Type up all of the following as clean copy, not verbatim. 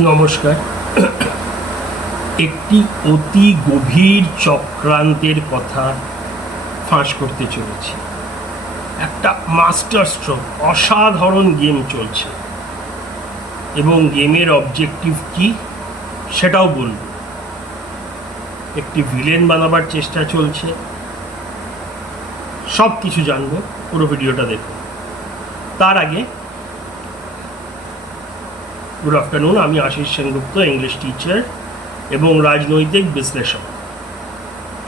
নমস্কার। একটি অতি গভীর চক্রান্তের কথা ফাঁস করতে চলেছি। একটা মাস্টার স্ট্রোক, অসাধারণ গেম চলছে এবং গেমের অবজেক্টিভ কি সেটাও বলব। একটি ভিলেন বানাবার চেষ্টা চলছে, সব কিছু জানবো, পুরো ভিডিওটা দেখুন। তার আগে গুড আফটারনুন, আমি আশিস সেনগুপ্ত, ইংলিশ টিচার এবং রাজনৈতিক বিশ্লেষক।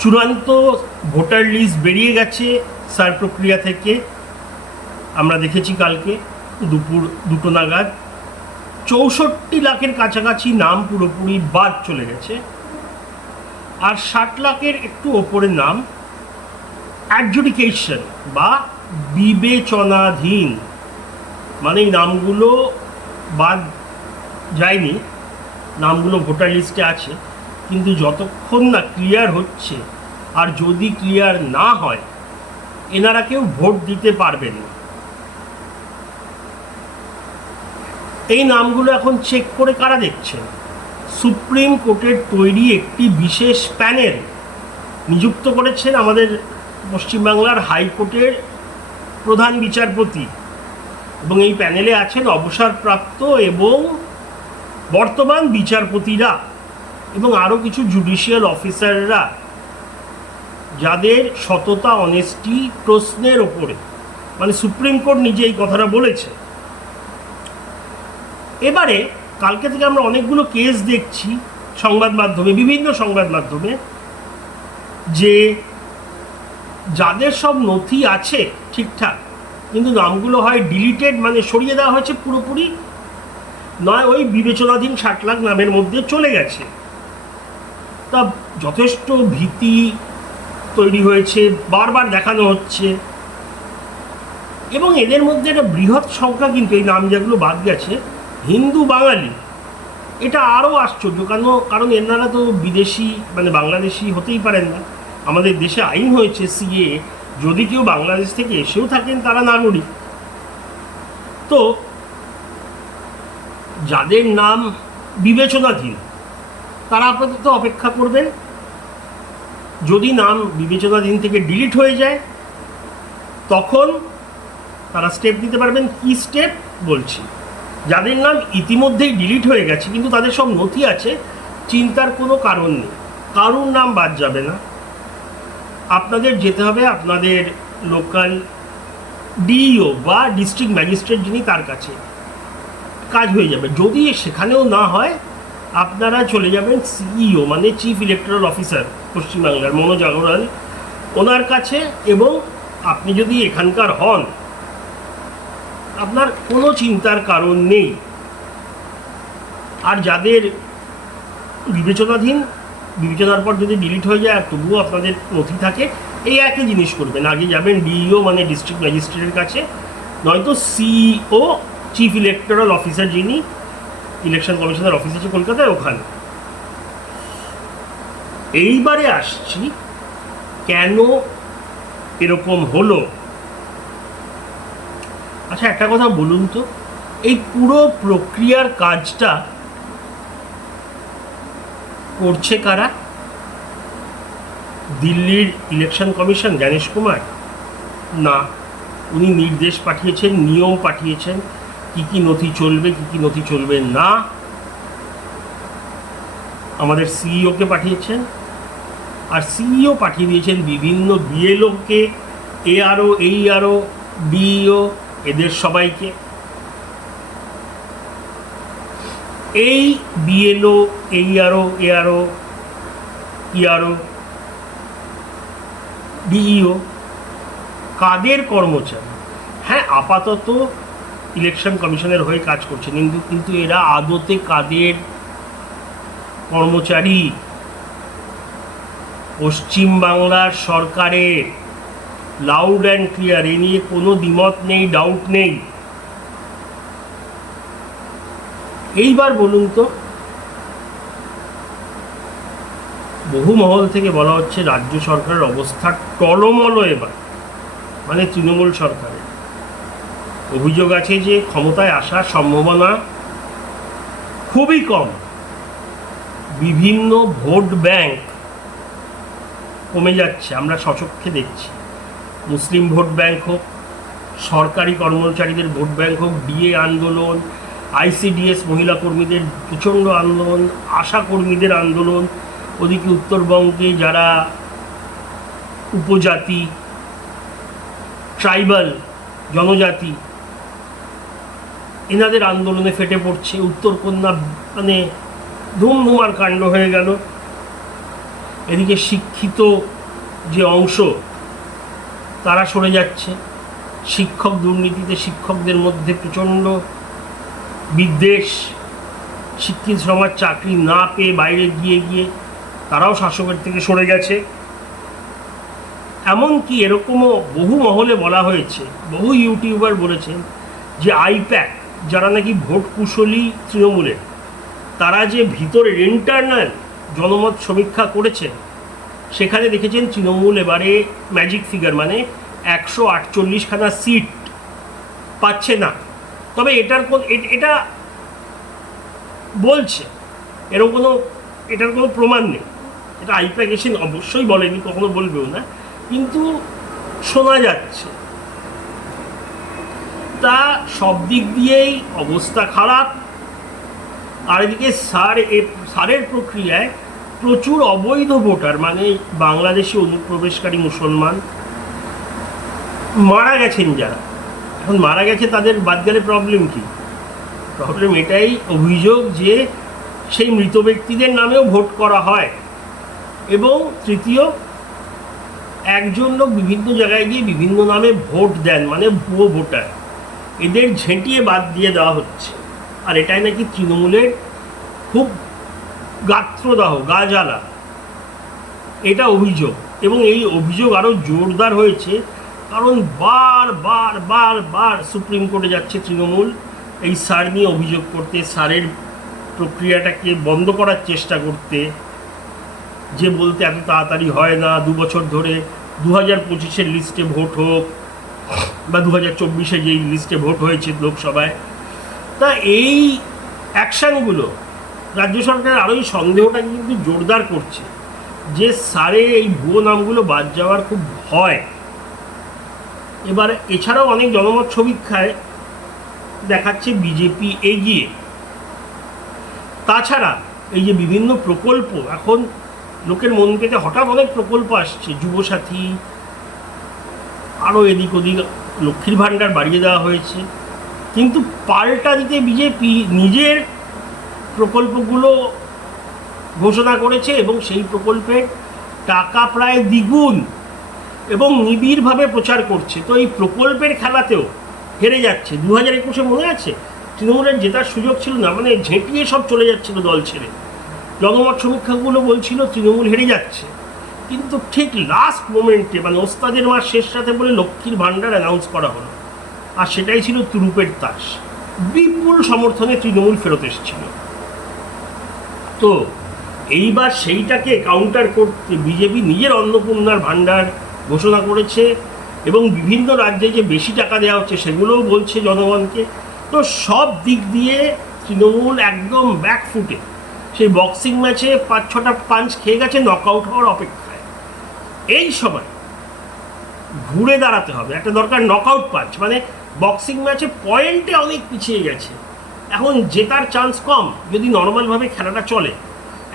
চূড়ান্ত ভোটার লিস্ট বেরিয়ে গেছে সার প্রক্রিয়া থেকে। আমরা দেখেছি কালকে দুপুর 2টো নাগাদ 64 লাখের কাছাকাছি নাম পুরোপুরি বাদ চলে গেছে, আর 60 লাখের একটু ওপরে নাম অ্যাডজুডিকেশন বা বিবেচনাধীন, মানে এই নামগুলো বাদ যায়নি, নামগুলো ভোটার লিস্টে আছে, কিন্তু যতক্ষণ না ক্লিয়ার হচ্ছে, আর যদি ক্লিয়ার না হয় এনারা কেউ ভোট দিতে পারবেন না। এই নামগুলো এখন চেক করে কারা দেখছেন? সুপ্রিম কোর্টের তৈরি একটি বিশেষ প্যানেল নিযুক্ত করেছেন আমাদের পশ্চিমবাংলার হাইকোর্টের প্রধান বিচারপতি, এবং এই প্যানেলে আছেন অবসরপ্রাপ্ত এবং বর্তমান বিচারপতিরা এবং আরও কিছু জুডিশিয়াল অফিসাররা, যাদের সততা অনেস্টি প্রশ্নের ওপরে, মানে সুপ্রিম কোর্ট নিজে এই কথাটা বলেছে। এবারে কালকে থেকে আমরা অনেকগুলো কেস দেখছি সংবাদ মাধ্যমে, বিভিন্ন সংবাদ মাধ্যমে, যে যাদের সব নথি আছে ঠিকঠাক, কিন্তু নামগুলো হয় ডিলিটেড, মানে সরিয়ে দেওয়া হয়েছে পুরোপুরি, নয় ওই বিবেচনাধীন 60 লাখ নামের মধ্যে চলে গেছে। তা যথেষ্ট ভীতি তৈরি হয়েছে, বারবার দেখানো হচ্ছে, এবং এদের মধ্যে একটা বৃহৎ সংখ্যা, কিন্তু এই নাম যেগুলো বাদ গেছে হিন্দু বাঙালি। এটা আরও আশ্চর্য, কারণ এনারা তো বিদেশি, মানে বাংলাদেশি হতেই পারেন না। আমাদের দেশে আইন হয়েছে সিএ, যদি কেউ বাংলাদেশ থেকে এসেও থাকেন তারা নাগরিক। তো যাদের নাম বিবেচনাধীন তারা আপাতত অপেক্ষা করবেন, যদি নাম বিবেচনাধীন থেকে ডিলিট হয়ে যায় তখন তারা স্টেপ নিতে পারবেন। কি স্টেপ বলছি? যাদের নাম ইতিমধ্যেই ডিলিট হয়ে গেছে কিন্তু তাদের সব নথি আছে, চিন্তার কোনো কারণ নেই, কারুর নাম বাদ যাবে না। আপনাদের যেতে হবে আপনাদের লোকাল ডিইও বা ডিস্ট্রিক্ট ম্যাজিস্ট্রেট যিনি, তার কাছে, কাজ হয়ে যাবে। যদি সেখানেও না হয় আপনারা চলে যাবেন সিইও, মানে চিফ ইলেকটোরাল অফিসার পশ্চিমবাংলার, মনোজ আগরওয়াল, ওনার কাছে, এবং আপনি যদি এখানকার হন আপনার কোনো চিন্তার কারণ নেই। আর যাদের বিবেচনার পর যদি ডিলিট হয়ে যায় আর তবুও আপনাদের নথি থাকে, এই একই জিনিস করবেন, আগে যাবেন ডিইও মানে ডিস্ট্রিক্ট ম্যাজিস্ট্রেটের কাছে, নয়তো সিইও চিফ ইলেকটোরাল অফিসার যিনি, ইলেকশন কমিশনের অফিস আছে কলকাতায়, ওখানে। এইবারে আসছি কেন এরকম হলো। আচ্ছা, একটা কথা বলুন তো, এই পুরো প্রক্রিয়ার কাজটা করছে কারা? দিল্লির ইলেকশন কমিশন, জ্ঞানেশ কুমার? না, উনি নির্দেশ পাঠিয়েছেন, নিয়ম পাঠিয়েছেন, কি কি নথি চলবে, কি কি নথি চলবে না, আমাদের সিইওকে পাঠিয়েছেন, আর সিইও পাঠিয়ে দিয়েছেন বিভিন্ন বিএলওকে, এআরও, এইআরও, ডিইও, এদের সবাইকে। এই BLO, AERO, ARO, ERO, DEO কাদের কর্মচারী? হ্যাঁ, আপাতত ইলেকশন কমিশনের হয়ে কাজ করছে, কিন্তু এরা আদতে কাদের কর্মচারী? পশ্চিমবাংলার সরকারের। লাউড অ্যান্ড ক্লিয়ার, এ নিয়ে কোনো দ্বিমত নেই, ডাউট নেই। এইবার বলুন তো, বহু মহল থেকে বলা হচ্ছে রাজ্য সরকারের অবস্থা টলমল এবার, মানে তৃণমূল সরকারের। অভিযোগ আছে যে ক্ষমতায় আসার সম্ভাবনা খুবই কম। বিভিন্ন ভোট ব্যাংক কমে যাচ্ছে, আমরা সচক্ষে দেখছি। মুসলিম ভোট ব্যাংক হোক, সরকারি কর্মচারীদের ভোট ব্যাংক হোক, ডিএ আন্দোলন, আইসিডিএস মহিলা কর্মীদের প্রচণ্ড আন্দোলন, আশা কর্মীদের আন্দোলন, ওদিকে উত্তরবঙ্গে যারা উপজাতি, ট্রাইবাল জনজাতি, এনাদের আন্দোলনে ফেটে পড়ছে। উত্তরকন্যা মানে ধুমধুমার কাণ্ড হয়ে গেল। এদিকে শিক্ষিত যে অংশ তারা সরে যাচ্ছে। শিক্ষক দুর্নীতিতে শিক্ষকদের মধ্যে প্রচণ্ড বিদ্বেষ। শিক্ষিত সমাজ চাকরি না পেয়ে বাইরে গিয়ে গিয়ে তারাও শাসকের থেকে সরে গেছে। এমনকি এরকমও বহু মহলে বলা হয়েছে, বহু ইউটিউবার বলেছেন যে আইপ্যাক যারা নাকি ভোট কুশলী তৃণমূলের, তারা যে ভিতরের ইন্টারনাল জনমত সমীক্ষা করেছেন, সেখানে দেখেছেন তৃণমূল এবারে ম্যাজিক ফিগার মানে 148খানা সিট পাচ্ছে না। তবে এটা বলছে, এটার কোনো প্রমাণ নেই। এটা আইপ্যাক এসে অবশ্যই বলেনি, কখনো বলবেও না, কিন্তু শোনা যাচ্ছে। তা সব দিক দিয়েই অবস্থা খারাপ। আর এদিকে সারের প্রক্রিয়ায় প্রচুর অবৈধ ভোটার মানে বাংলাদেশি অনুপ্রবেশকারী মুসলমান মারা গেছেন। যারা এখন মারা গেছে তাদের বাদ গেলে প্রবলেম কি? প্রবলেম এটাই, অভিযোগ যে সেই মৃত ব্যক্তিদের নামেও ভোট করা হয়। এবং তৃতীয়, একজন লোক বিভিন্ন জায়গায় গিয়ে বিভিন্ন নামে ভোট দেন, মানে ভুয়ো ভোটার, এদের ঝেঁটিয়ে বাদ দিয়ে দেওয়া হচ্ছে। আর এটাই নাকি তৃণমূলের খুব গাত্রদাহ, গা জ্বালা, এটা অভিযোগ। এবং এই অভিযোগ আরও জোরদার হয়েছে কারণ বার সুপ্রিম কোর্টে যাচ্ছে তৃণমূল এই সার নিয়ে অভিযোগ করতে, সারের প্রক্রিয়াটাকে বন্ধ করার চেষ্টা করতে, যে বলতে এত তাড়াতাড়ি হয় না, 2 বছর ধরে 2025-এর লিস্টে ভোট হোক বা 2024-এ যেই লিস্টে ভোট হয়েছে লোকসভায়। তা এই অ্যাকশানগুলো রাজ্য সরকার আরও এই সন্দেহটাকে কিন্তু জোরদার করছে যে সারে এই ভুয়ো নামগুলো বাদ যাওয়ার খুব ভয়। এবার এছাড়াও অনেক জনমত সমীক্ষায় দেখাচ্ছে বিজেপি এগিয়ে। তাছাড়া এই যে বিভিন্ন প্রকল্প, এখন লোকের মন পেতে হঠাৎ অনেক প্রকল্প আসছে, যুবসাথী, আরও এদিক ওদিক, লক্ষ্মীর ভাণ্ডার বাড়িয়ে দেওয়া হয়েছে, কিন্তু পাল্টা দিতে বিজেপি নিজের প্রকল্পগুলো ঘোষণা করেছে এবং সেই প্রকল্পের টাকা প্রায় দ্বিগুণ এবং নিবিড়ভাবে প্রচার করছে। তো এই প্রকল্পের খেলাতেও হেরে যাচ্ছে। 2021-এ মনে আছে তৃণমূলের জেতার সুযোগ ছিল না, মানে ঝেঁটিয়ে সব চলে যাচ্ছিল দল ছেড়ে। জনমত সমীক্ষাগুলো বলছিল তৃণমূল হেরে যাচ্ছে, কিন্তু ঠিক লাস্ট মোমেন্টে মানে ওস্তাদের মাস শেষ রাতে বলে লক্ষ্মীর ভাণ্ডার অ্যানাউন্স করা হলো, আর সেটাই ছিল তুরুপের তাস। বিপুল সমর্থনে তৃণমূল ফেরত এসেছিল। তো এইবার সেইটাকে কাউন্টার করতে বিজেপি নিজের অন্নপূর্ণার ভাণ্ডার ঘোষণা করেছে এবং বিভিন্ন রাজ্যে যে বেশি টাকা দেওয়া হচ্ছে সেগুলোও বলছে জনগণকে। তো সব দিক দিয়ে তৃণমূল একদম ব্যাকফুটে। সেই বক্সিং ম্যাচে 5-6টা পাঞ্চ খেয়ে গেছে, নকআউট হওয়ার অপেক্ষায়। এই সময় ঘুরে দাঁড়াতে হবে, একটা দরকার নকআউট পাঞ্চ, মানে বক্সিং ম্যাচে পয়েন্টে অনেক পিছিয়ে গেছে, এখন জেতার চান্স কম যদি নর্মালভাবে খেলাটা চলে।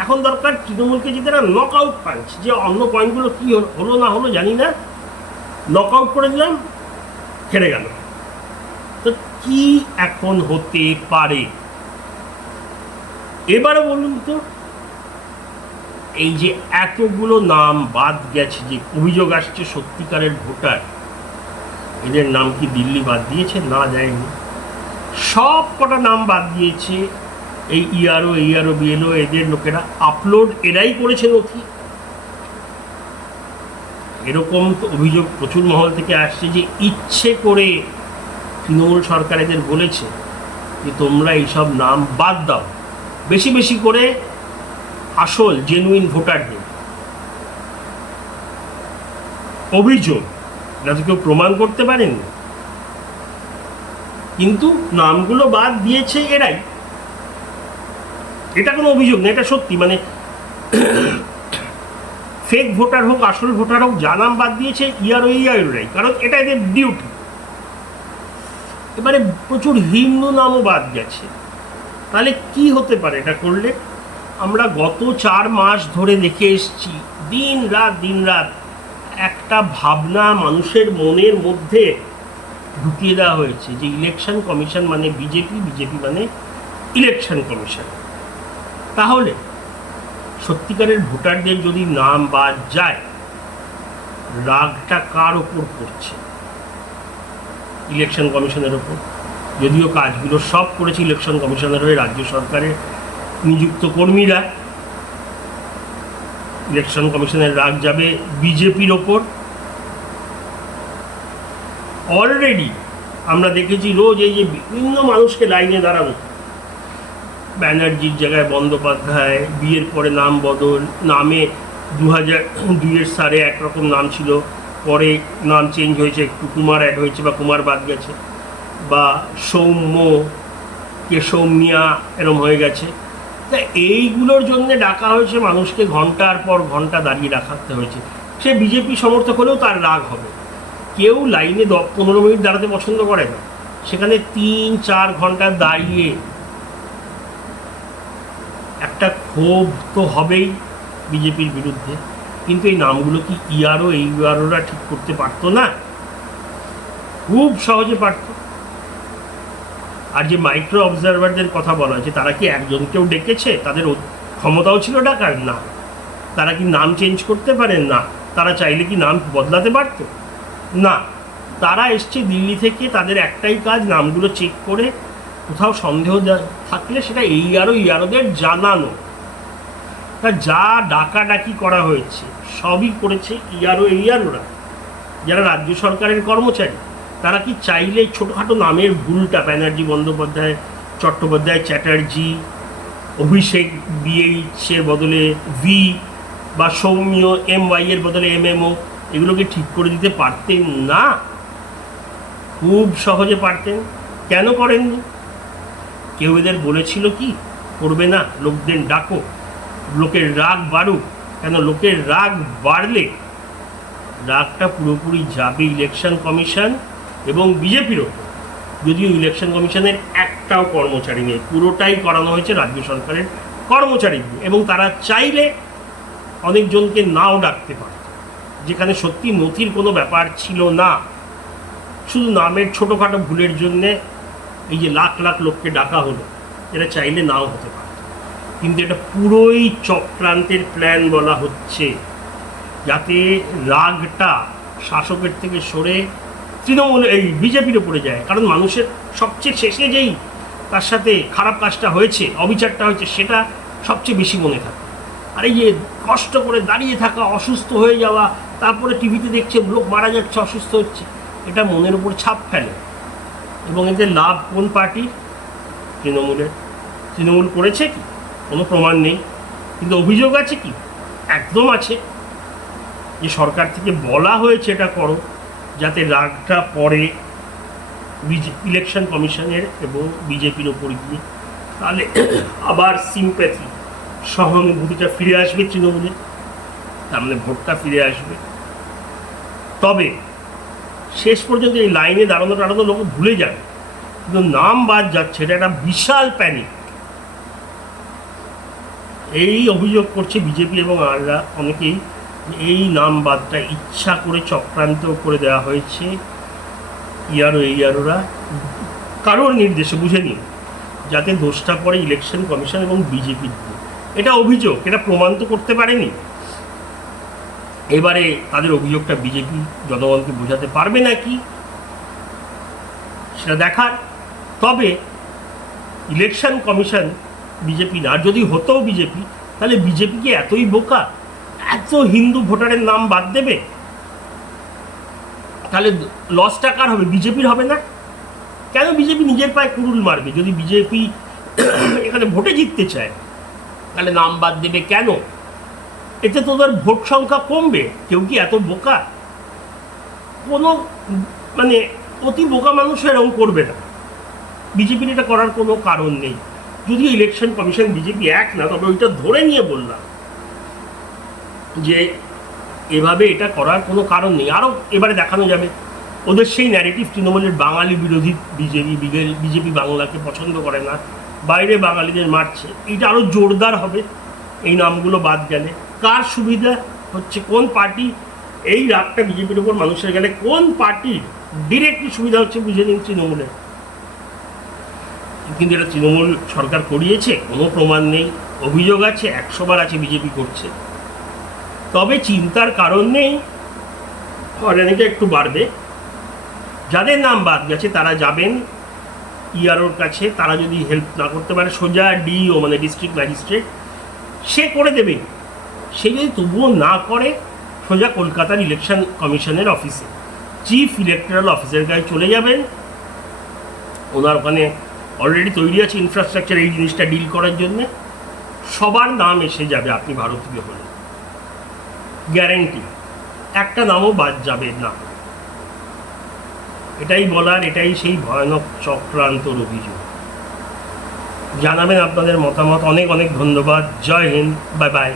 এখন দরকার তৃণমূলকে জিতে না নকআউট পাঞ্চ, যে অন্য পয়েন্টগুলো কী হলো না হলো জানি না, নকআউট করে দিলাম, হেরে গেল। তো কি এখন হতে পারে এবারে বলুন তো? এই যে এতগুলো নাম বাদ গেছে, যে অভিযোগ আসছে সত্যিকারের ভোটার, এদের নাম কি দিল্লি বাদ দিয়েছে? না, দেয়নি। সব কটা নাম বাদ দিয়েছে এই ইআরও বিএলও এদের লোকেরা, আপলোড এরাই করেছে নথি। এরকম তো অভিযোগ প্রচুর মহল থেকে আসছে যে ইচ্ছে করে তৃণমূল সরকার এদের বলেছে যে তোমরা এইসব নাম বাদ দাও, বেশি বেশি করে আসল জেনুইন ভোটারদের। অভিযোগ এটা তো কেউ প্রমাণ করতে পারেনি, কিন্তু নামগুলো বাদ দিয়েছে এরাই। এটা কোনো অভিযোগ না, এটা সত্যি। মানে ফেক ভোটার হোক আসল ভোটার হোক, যা নাম বাদ দিয়েছে ইয়ারোরাই, কারণ এটা এদের ডিউটি। এবারে প্রচুর হিন্দু নামও বাদ গেছে। তাহলে কি হতে পারে এটা করলে? আমরা গত 4 মাস ধরে দেখে এসছি, দিন রাত একটা ভাবনা মানুষের মনের মধ্যে ঢুকিয়ে দেওয়া হয়েছে যে ইলেকশন কমিশন মানে বিজেপি, বিজেপি মানে ইলেকশন কমিশন। তাহলে সত্যিকারের ভোটারদের যদি নাম বাদ যায়, রাগটা কার ওপর পড়ছে? ইলেকশন কমিশনের ওপর। যদিও কাজগুলো সব করেছে ইলেকশন কমিশনের হয়ে রাজ্য সরকারের নিযুক্ত কর্মীরা, ইলেকশন কমিশনের রাগ যাবে বিজেপির ওপর। অলরেডি আমরা দেখেছি রোজ এই যে বিভিন্ন মানুষকে লাইনে দাঁড়ানো, ব্যানার্জির জায়গায় বন্দ্যোপাধ্যায়, বিয়ের পরে নাম বদল, নামে 2002 সালে একরকম নাম ছিল, পরে নাম চেঞ্জ হয়েছে, একটু কুমার অ্যাড হয়েছে বা কুমার বাদ গেছে, বা সৌম্য কে সৌমিয়া এরম হয়ে গেছে। তা এইগুলোর জন্যে ডাকা হয়েছে মানুষকে, ঘন্টার পর ঘন্টা দাঁড়িয়ে রাখাতে হয়েছে। সে বিজেপি সমর্থক হলেও তার রাগ হবে। কেউ লাইনে 15 মিনিট দাঁড়াতে পছন্দ করে না, সেখানে 3-4 ঘন্টা দাঁড়িয়ে একটা ক্ষোভ তো হবেই বিজেপির বিরুদ্ধে। কিন্তু এই নামগুলো কি ইয়ারোরা ঠিক করতে পারতো না? খুব সহজে পারত। আর যে মাইক্রো অবজারভারদের কথা বলা হয়েছে, তারা কি একজনকেও ডেকেছে? তাদের ক্ষমতাও ছিল ডাকার? না। তারা কি নাম চেঞ্জ করতে পারেন? না। তারা চাইলে কি নাম বদলাতে পারতো? না। তারা এসছে দিল্লি থেকে, তাদের একটাই কাজ নামগুলো চেক করে কোথাও সন্দেহ থাকলে সেটা ইয়ারোদের জানানো। তা যা ডাকাডাকি করা হয়েছে সবই করেছে ইয়ারোরা, যারা রাজ্য সরকারের কর্মচারী। তারা কি চাইলে ছোটোখাটো নামের ভুলটা, ব্যানার্জি বন্দ্যোপাধ্যায়, চট্টোপাধ্যায় চ্যাটার্জি, অভিষেক BH-এর বদলে ভি, বা সৌম্য MY এর বদলে MMO, এগুলোকে ঠিক করে দিতে পারতেন না? খুব সহজে পারতেন। কেন করেননি? কেউ এদের বলেছিল কি করবে না? লোকদের ডাকো, লোকের রাগ বাড়ুক। কেন? লোকের রাগ বাড়লে রাগটা পুরোপুরি যাবে ইলেকশন কমিশন এবং বিজেপির ওপর। যদিও ইলেকশন কমিশনের একটাও কর্মচারী নেই, পুরোটাই করানো হয়েছে রাজ্য সরকারের কর্মচারী, এবং তারা চাইলে অনেকজনকে নাও ডাকতে পারে, যেখানে সত্যি নথির কোনো ব্যাপার ছিল না। শুধু নামের ছোটোখাটো ভুলের জন্যে এই যে লাখ লাখ লোককে ডাকা হলো, এটা চাইলে নাও হতে পারে। কিন্তু এটা পুরোই চক্রান্তের প্ল্যান বলা হচ্ছে, যাতে রাগটা শাসকের থেকে সরে তৃণমূল এই বিজেপির উপরে যায়। কারণ মানুষের সবচেয়ে শেষে যেই তার সাথে খারাপ কাজটা হয়েছে, অবিচারটা হয়েছে, সেটা সবচেয়ে বেশি মনে থাকে। আর এই যে কষ্ট করে দাঁড়িয়ে থাকা, অসুস্থ হয়ে যাওয়া, তারপরে টিভিতে দেখছে লোক মারা যাচ্ছে, অসুস্থ হচ্ছে, এটা মনের উপর ছাপ ফেলে। এবং এতে লাভ কোন পার্টির? তৃণমূলের। তৃণমূল করেছে কি? কোনো প্রমাণ নেই, কিন্তু অভিযোগ আছে কি? একদম আছে, যে সরকার থেকে বলা হয়েছে এটা করো, যাতে রাগটা পড়ে ইলেকশন কমিশনের এবং বিজেপির ওপর গিয়ে। তাহলে আবার সিম্প্যাথি, সহানুভূতিটা ফিরে আসবে তৃণমূলের, তার মানে ভোটটা ফিরে আসবে। তবে শেষ পর্যন্ত এই লাইনে দাঁড়ানো লোক ভুলে যাবে, কিন্তু নাম বাদ যাচ্ছে, এটা একটা বিশাল প্যানিক। এই অভিযোগ করছে বিজেপি এবং আররা অনেকেই, এই নাম বাদটা ইচ্ছা করে চক্রান্ত করে দেওয়া হয়েছে ইয়ারোরা কারোর নির্দেশে, বুঝে নিন, যাতে দোষটা পড়ে ইলেকশন কমিশন এবং বিজেপির। এটা অভিযোগ, এটা প্রমাণ তো করতে পারেনি। এবারে তাদের অভিযোগটা বিজেপি জনগণকে বোঝাতে পারবে নাকি সেটা দেখার। তবে ইলেকশন কমিশন বিজেপি না, আর যদি হতেও বিজেপি, তাহলে বিজেপি কি এতই বোকা, এত হিন্দু ভোটারের নাম বাদ দেবে? তাহলে লসটা কার হবে? বিজেপির হবে না? কেন বিজেপি নিজের পায়ে কুড়ুল মারবে? যদি বিজেপি এখানে ভোটে জিততে চায়, তাহলে নাম বাদ দেবে কেন? এতে তোদের ভোট সংখ্যা কমবে। কেউ কি এত বোকা? কোনো অতি বোকা মানুষ এরকম করবে না। বিজেপির এটা করার কোনো কারণ নেই। যদি ইলেকশন কমিশন বিজেপি এক না, তবে ওইটা ধরে নিয়ে বললাম যে এভাবে এটা করার কোনো কারণ নেই। আরও এবারে দেখানো যাবে ওদের সেই ন্যারেটিভ, তৃণমূলের বাঙালি বিরোধী বিজেপি বাংলাকে পছন্দ করে না, বাইরে বাঙালিদের মারছে, এটা আরও জোরদার হবে এই নামগুলো বাদ গেলে। কার সুবিধা হচ্ছে, কোন পার্টি, এই রাগটা বিজেপির ওপর মানুষের গেলে কোন পার্টির ডিরেক্টলি সুবিধা হচ্ছে বুঝে নিন তৃণমূলের। কিন্তু এটা তৃণমূল সরকার করিয়েছে কোনো প্রমাণ নেই, অভিযোগ আছে 100 বার আছে বিজেপি করছে। তবে চিন্তার কারণ নেই, হয়রানিটা একটু বাড়বে। যাদের নাম বাদ গেছে তারা যাবেন ইআরওর কাছে, তারা যদি হেল্প না করতে পারে সোজা ডিও মানে ডিস্ট্রিক্ট ম্যাজিস্ট্রেট সে করে দেবে। সে যদি তবুও না করে সোজা কলকাতার ইলেকশন কমিশনের অফিসে চিফ ইলেকটরাল অফিসের কাছে চলে যাবেন। ওনার ওখানে অলরেডি তৈরি আছে ইনফ্রাস্ট্রাকচার এই জিনিসটা ডিল করার জন্যে। সবার নাম এসে যাবে আপনি ভারতীয় হলে, গ্যারেন্টি, একটা নামও বাদ যাবে না। এটাই বলার, এটাই সেই ভয়ানক চক্রান্তর অভিযোগ। জানাবেন আপনাদের মতামত। অনেক অনেক ধন্যবাদ। জয় হিন্দ, বাই বাই।